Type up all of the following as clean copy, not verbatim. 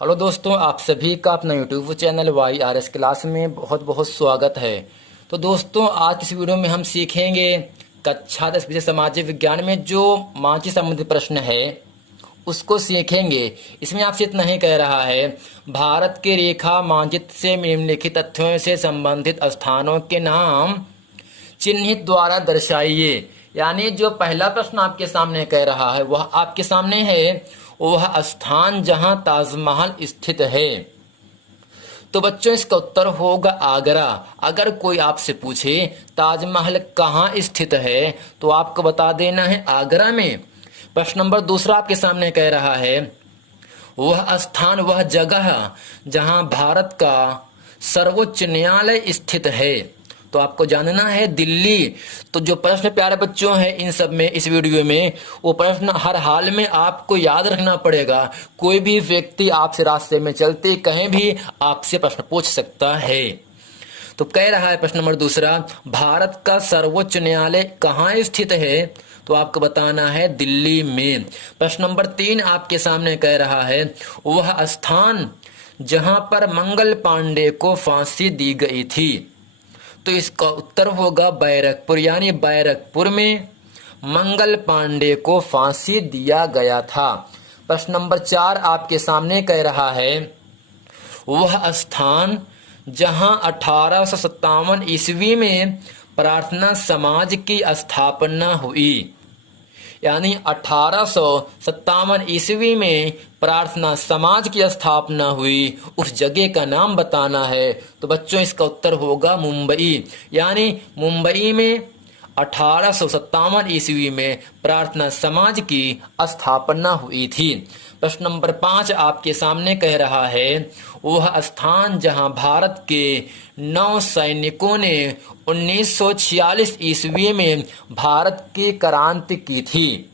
Hello दोस्तों, आप सभी का अपना यूट्यूब चैनल YRS क्लास में बहुत बहुत स्वागत है। तो दोस्तों, आज इस वीडियो में हम सीखेंगे कक्षा 10 विषय सामाजिक विज्ञान में जो मानचित्र संबंधित प्रश्न है उसको सीखेंगे। इसमें आपसे इतना ही कह रहा है, भारत के रेखा मानचित्र से निम्नलिखित तथ्यों से संबंधित स्थानों के नाम चिन्हित द्वारा दर्शाइए। यानी जो पहला प्रश्न आपके सामने कह रहा है वह आपके सामने है, वह स्थान जहां ताजमहल स्थित है। तो बच्चों, इसका उत्तर होगा आगरा। अगर कोई आपसे पूछे ताजमहल कहाँ स्थित है तो आपको बता देना है आगरा में। प्रश्न नंबर दूसरा आपके सामने कह रहा है, वह स्थान वह जगह जहां भारत का सर्वोच्च न्यायालय स्थित है। तो आपको जानना है दिल्ली। तो जो प्रश्न प्यारे बच्चों हैं इन सब में इस वीडियो में, वो प्रश्न हर हाल में आपको याद रखना पड़ेगा। कोई भी व्यक्ति आपसे रास्ते में चलते कहीं भी आपसे प्रश्न पूछ सकता है। तो कह रहा है प्रश्न नंबर दूसरा, भारत का सर्वोच्च न्यायालय कहाँ स्थित है? तो आपको बताना है दिल्ली में। प्रश्न नंबर 3 आपके सामने कह रहा है, वह स्थान जहां पर मंगल पांडे को फांसी दी गई थी। तो इसका उत्तर होगा बैरकपुर। यानी बैरकपुर में मंगल पांडे को फांसी दिया गया था। प्रश्न नंबर 4 आपके सामने कह रहा है, वह स्थान जहां 1857 ईस्वी में प्रार्थना समाज की स्थापना हुई। यानी 1857 ईस्वी में प्रार्थना समाज की स्थापना हुई, उस जगह का नाम बताना है। तो बच्चों, इसका उत्तर होगा मुंबई। यानी मुंबई में 1857 ईस्वी में प्रार्थना समाज की स्थापना हुई थी। प्रश्न नंबर 5 आपके सामने कह रहा है, वह स्थान जहां भारत के 9 सैनिकों ने 1946 ईस्वी में भारत की क्रांति की थी।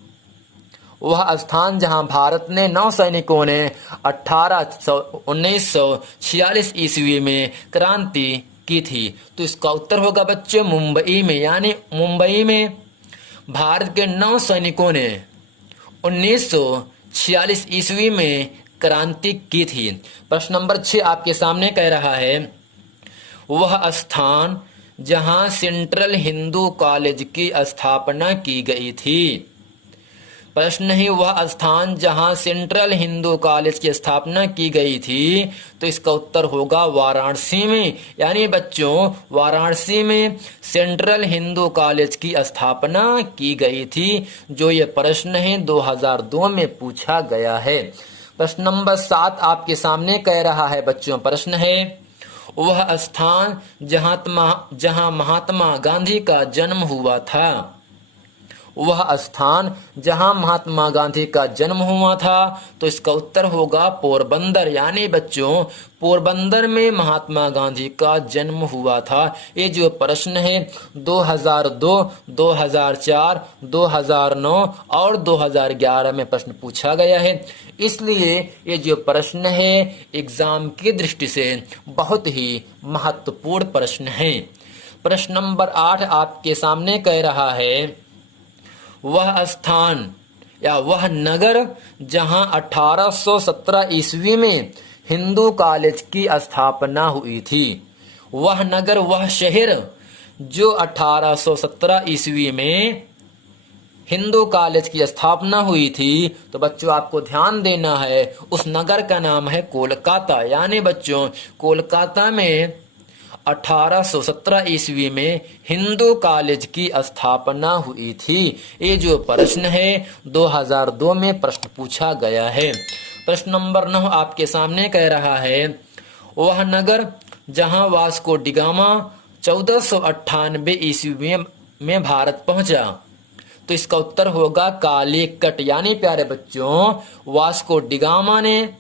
वह स्थान जहां भारत ने 9 सैनिकों ने 1946 ईस्वी में क्रांति की थी। तो इसका उत्तर होगा बच्चों मुंबई में। यानी मुंबई में भारत के 9 सैनिकों ने 1946 ईस्वी में क्रांति की थी। प्रश्न नंबर 6 आपके सामने कह रहा है, वह स्थान जहां सेंट्रल हिंदू कॉलेज की स्थापना की गई थी। प्रश्न है, वह स्थान जहां सेंट्रल हिंदू कॉलेज की स्थापना की गई थी। तो इसका उत्तर होगा वाराणसी में। यानी बच्चों, वाराणसी में सेंट्रल हिंदू कॉलेज की स्थापना की गई थी। जो ये प्रश्न है 2002 में पूछा गया है। प्रश्न नंबर 7 आपके सामने कह रहा है बच्चों, प्रश्न है, वह स्थान जहां महात्मा गांधी का जन्म हुआ था। वह स्थान जहां महात्मा गांधी का जन्म हुआ था। तो इसका उत्तर होगा पोरबंदर। यानी बच्चों, पोरबंदर में महात्मा गांधी का जन्म हुआ था। ये जो प्रश्न है 2002, 2004, 2009 और 2011 में प्रश्न पूछा गया है। इसलिए ये जो प्रश्न है एग्जाम की दृष्टि से बहुत ही महत्वपूर्ण प्रश्न है। प्रश्न नंबर 8 आपके सामने कह रहा है, वह स्थान या वह नगर जहां 1817 ईस्वी में हिंदू कॉलेज की स्थापना हुई थी। वह नगर, वह शहर जो 1817 ईस्वी में हिंदू कॉलेज की स्थापना हुई थी। तो बच्चों, आपको ध्यान देना है, उस नगर का नाम है कोलकाता। यानी बच्चों, कोलकाता में 1817 ईस्वी में हिंदू कॉलेज की स्थापना हुई थी। ये जो प्रश्न है 2002 में प्रश्न पूछा गया है। प्रश्न नंबर 9 आपके सामने कह रहा है, वह नगर जहां वास्को डिगामा 1498 ईस्वी में भारत पहुंचा। तो इसका उत्तर होगा कालीकट। यानी प्यारे बच्चों, वास्को डिगामा ने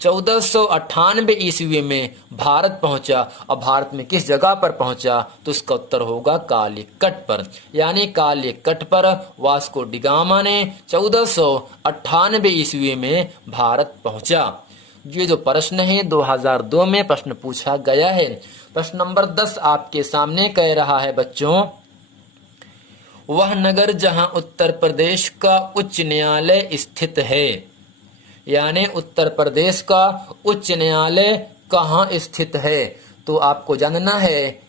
1498 ईस्वी में भारत पहुंचा। अब भारत में किस जगह पर पहुंचा? तो इसका उत्तर होगा कालीकट पर। यानी कालीकट पर वास्को डिगामा ने 1498 ईस्वी में भारत पहुंचा। ये जो प्रश्न है 2002 में प्रश्न पूछा गया है। प्रश्न नंबर 10 आपके सामने कह रहा है बच्चों, वह नगर जहां उत्तर प्रदेश का उच्च न्यायालय स्थित है। यानी उत्तर प्रदेश का उच्च न्यायालय कहाँ स्थित है? तो आपको जानना है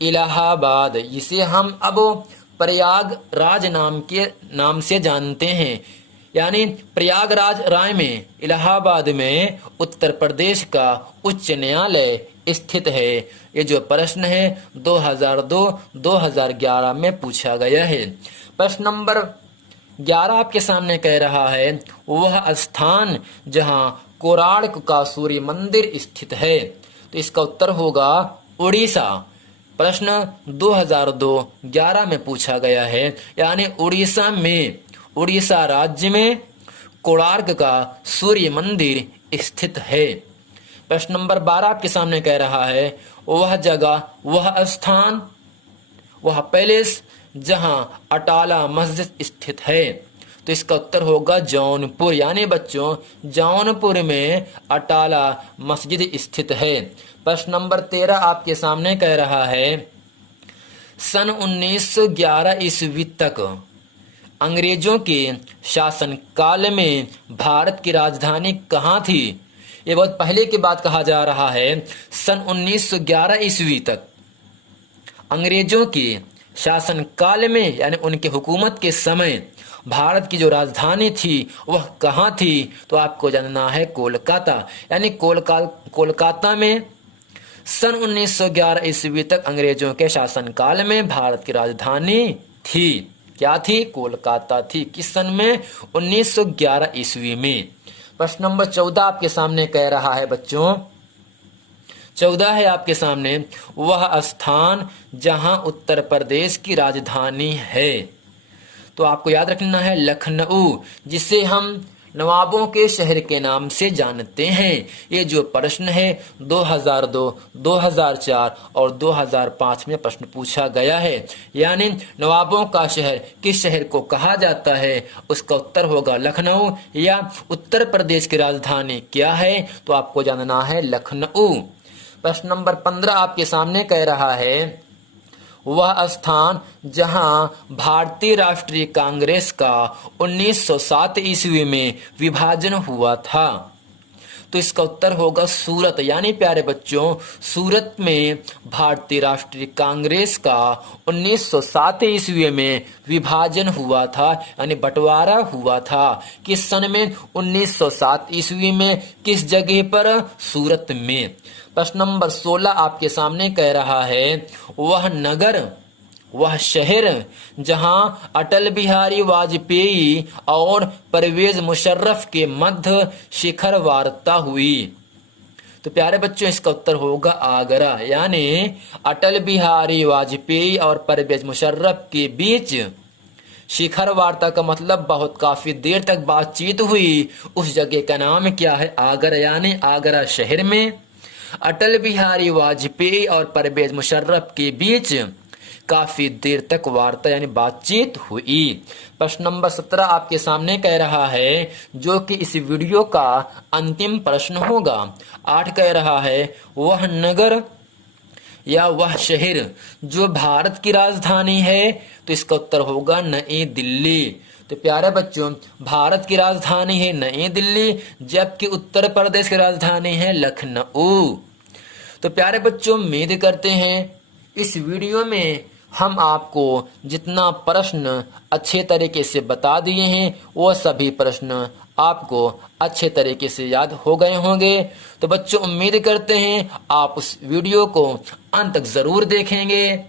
इलाहाबाद, जिसे हम अब प्रयागराज नाम से जानते हैं। यानी प्रयागराज राय में, इलाहाबाद में उत्तर प्रदेश का उच्च न्यायालय स्थित है। ये जो प्रश्न है 2002-2011 में पूछा गया है। प्रश्न नंबर 11 आपके सामने कह रहा है वह स्थान जहां कोणार्क का सूर्य मंदिर स्थित है। तो इसका उत्तर होगा उड़ीसा। प्रश्न 2002-11 में पूछा गया है, यानी उड़ीसा में, उड़ीसा राज्य में कोणार्क का सूर्य मंदिर स्थित है। प्रश्न नंबर 12 आपके सामने कह रहा है वह जगह, वह स्थान, वह पैलेस जहां अटाला मस्जिद स्थित है। तो इसका उत्तर होगा जौनपुर। यानी बच्चों जौनपुर में अटाला मस्जिद स्थित है। प्रश्न नंबर 13 आपके सामने कह रहा है सन 1911 ईस्वी तक अंग्रेजों के शासन काल में भारत की राजधानी कहाँ थी? ये बहुत पहले की बात कहा जा रहा है। सन 1911 ईस्वी तक अंग्रेजों के शासन काल में, यानी उनके हुकूमत के समय भारत की जो राजधानी थी वह कहाँ थी? तो आपको जानना है कोलकाता। यानी कोलकाता में सन 1911 ईस्वी तक अंग्रेजों के शासनकाल में भारत की राजधानी थी। क्या थी? कोलकाता थी। किस सन में? 1911 ईस्वी में। प्रश्न नंबर 14 आपके सामने कह रहा है बच्चों, 14 है आपके सामने वह स्थान जहां उत्तर प्रदेश की राजधानी है। तो आपको याद रखना है लखनऊ, जिसे हम नवाबों के शहर के नाम से जानते हैं। ये जो प्रश्न है 2002, 2004 और 2005 में प्रश्न पूछा गया है। यानी नवाबों का शहर किस शहर को कहा जाता है? उसका उत्तर होगा लखनऊ। या उत्तर प्रदेश की राजधानी क्या है? तो आपको जानना है लखनऊ। प्रश्न नंबर 15 आपके सामने कह रहा है वह स्थान जहां भारतीय राष्ट्रीय कांग्रेस का 1907 ईस्वी में विभाजन हुआ था। तो इसका उत्तर होगा सूरत। यानी प्यारे बच्चों सूरत में भारतीय राष्ट्रीय कांग्रेस का 1907 ईस्वी में विभाजन हुआ था, यानी बंटवारा हुआ था। किस सन में? 1907 ईस्वी में। किस जगह पर? सूरत में। प्रश्न नंबर 16 आपके सामने कह रहा है वह नगर, वह शहर जहां अटल बिहारी वाजपेयी और परवेज मुशर्रफ के मध्य शिखर वार्ता हुई। तो प्यारे बच्चों इसका उत्तर होगा आगरा। यानी अटल बिहारी वाजपेयी और परवेज मुशर्रफ के बीच शिखर वार्ता का मतलब बहुत काफी देर तक बातचीत हुई। उस जगह का नाम क्या है? आगरा। यानी आगरा शहर में अटल बिहारी वाजपेयी और परवेज मुशर्रफ के बीच काफी देर तक वार्ता यानी बातचीत हुई। प्रश्न नंबर 17 आपके सामने कह रहा है जो कि इस वीडियो का अंतिम प्रश्न होगा। 8 कह रहा है वह नगर या वह शहर जो भारत की राजधानी है। तो इसका उत्तर होगा नई दिल्ली। तो प्यारे बच्चों भारत की राजधानी है नई दिल्ली, जबकि उत्तर प्रदेश की राजधानी है लखनऊ। तो प्यारे बच्चों उम्मीद करते हैं इस वीडियो में हम आपको जितना प्रश्न अच्छे तरीके से बता दिए हैं वो सभी प्रश्न आपको अच्छे तरीके से याद हो गए होंगे। तो बच्चों उम्मीद करते हैं आप उस वीडियो को अंत तक जरूर देखेंगे।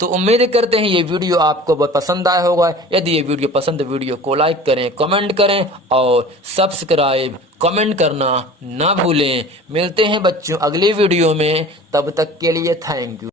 तो उम्मीद करते हैं ये वीडियो आपको बहुत पसंद आया होगा। यदि ये वीडियो पसंद, वीडियो को लाइक करें, कमेंट करें और सब्सक्राइब कमेंट करना ना भूलें। मिलते हैं बच्चों अगली वीडियो में, तब तक के लिए थैंक यू।